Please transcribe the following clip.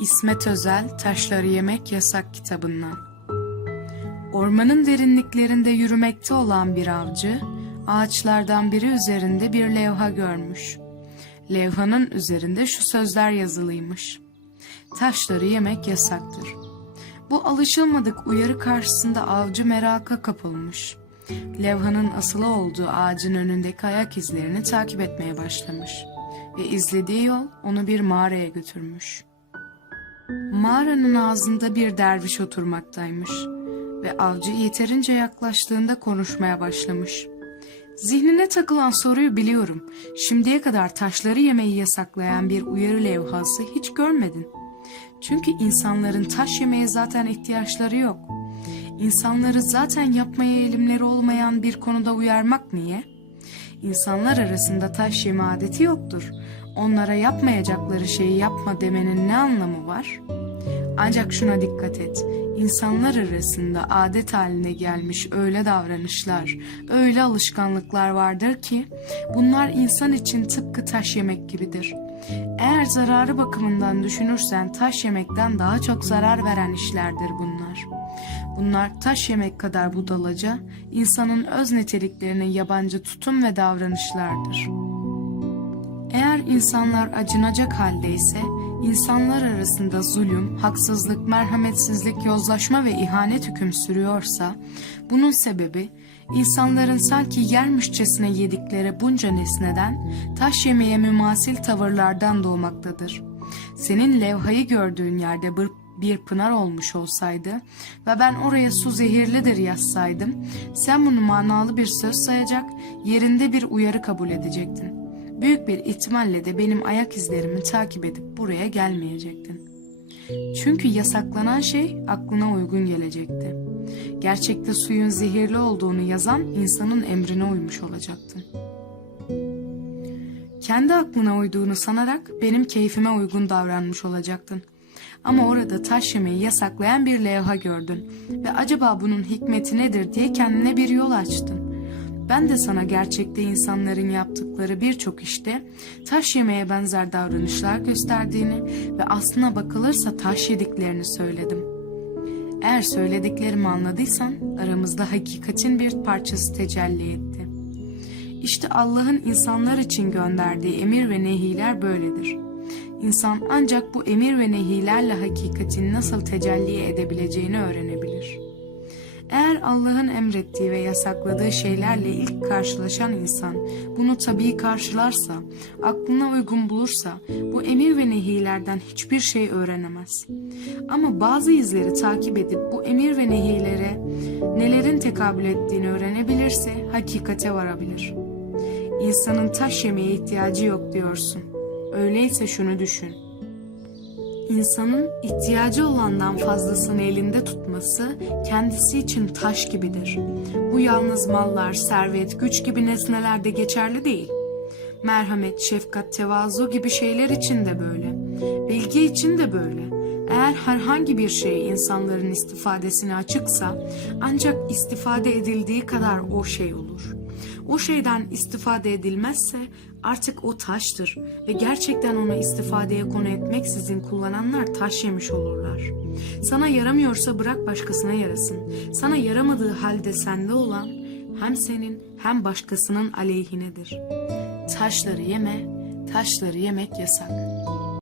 İsmet Özel Taşları Yemek Yasak kitabından. Ormanın derinliklerinde yürümekte olan bir avcı, ağaçlardan biri üzerinde bir levha görmüş. Levhanın üzerinde şu sözler yazılıymış. Taşları yemek yasaktır. Bu alışılmadık uyarı karşısında avcı meraka kapılmış. Levhanın asılı olduğu ağacın önündeki ayak izlerini takip etmeye başlamış ve izlediği yol onu bir mağaraya götürmüş. Mağaranın ağzında bir derviş oturmaktaymış ve avcı yeterince yaklaştığında konuşmaya başlamış. Zihnine takılan soruyu biliyorum. Şimdiye kadar taşları yemeyi yasaklayan bir uyarı levhası hiç görmedin. Çünkü insanların taş yemeye zaten ihtiyaçları yok. İnsanları zaten yapmaya eğilimleri olmayan bir konuda uyarmak niye? İnsanlar arasında taş yeme adeti yoktur. Onlara yapmayacakları şeyi yapma demenin ne anlamı var? Ancak şuna dikkat et. İnsanlar arasında adet haline gelmiş öyle davranışlar, öyle alışkanlıklar vardır ki bunlar insan için tıpkı taş yemek gibidir. Eğer zararı bakımından düşünürsen taş yemekten daha çok zarar veren işlerdir bunlar. Bunlar taş yemek kadar budalaca, insanın öz niteliklerine yabancı tutum ve davranışlardır. İnsanlar acınacak haldeyse, insanlar arasında zulüm, haksızlık, merhametsizlik, yozlaşma ve ihanet hüküm sürüyorsa, bunun sebebi insanların sanki yermişçesine yedikleri bunca nesneden, taş yemeye mümasil tavırlardan doğmaktadır. Senin levhayı gördüğün yerde bir, bir pınar olmuş olsaydı ve ben oraya su zehirlidir yazsaydım, sen bunu manalı bir söz sayacak, yerinde bir uyarı kabul edecektin. Büyük bir ihtimalle de benim ayak izlerimi takip edip buraya gelmeyecektin. Çünkü yasaklanan şey aklına uygun gelecekti. Gerçekte suyun zehirli olduğunu yazan insanın emrine uymuş olacaktın. Kendi aklına uyduğunu sanarak benim keyfime uygun davranmış olacaktın. Ama orada taş yemeyi yasaklayan bir levha gördün ve acaba bunun hikmeti nedir diye kendine bir yol açtın. Ben de sana gerçekte insanların yaptıkları birçok işte taş yemeye benzer davranışlar gösterdiğini ve aslına bakılırsa taş yediklerini söyledim. Eğer söylediklerimi anladıysan aramızda hakikatin bir parçası tecelli etti. İşte Allah'ın insanlar için gönderdiği emir ve nehiler böyledir. İnsan ancak bu emir ve nehilerle hakikatin nasıl tecelli edebileceğini öğrenebilir.'' Eğer Allah'ın emrettiği ve yasakladığı şeylerle ilk karşılaşan insan bunu tabii karşılarsa, aklına uygun bulursa bu emir ve nehilerden hiçbir şey öğrenemez. Ama bazı izleri takip edip bu emir ve nehilere nelerin tekabül ettiğini öğrenebilirse hakikate varabilir. İnsanın taş yemeye ihtiyacı yok diyorsun. Öyleyse şunu düşün. İnsanın ihtiyacı olandan fazlasını elinde tutması kendisi için taş gibidir. Bu yalnız mallar, servet, güç gibi nesnelerde geçerli değil. Merhamet, şefkat, tevazu gibi şeyler için de böyle. Bilgi için de böyle. Eğer herhangi bir şey insanların istifadesine açıksa ancak istifade edildiği kadar o şey olur. O şeyden istifade edilmezse artık o taştır ve gerçekten onu istifadeye konu etmeksizin kullananlar taş yemiş olurlar. Sana yaramıyorsa bırak başkasına yarasın. Sana yaramadığı halde sende olan hem senin hem başkasının aleyhinedir. Taşları yeme, taşları yemek yasak.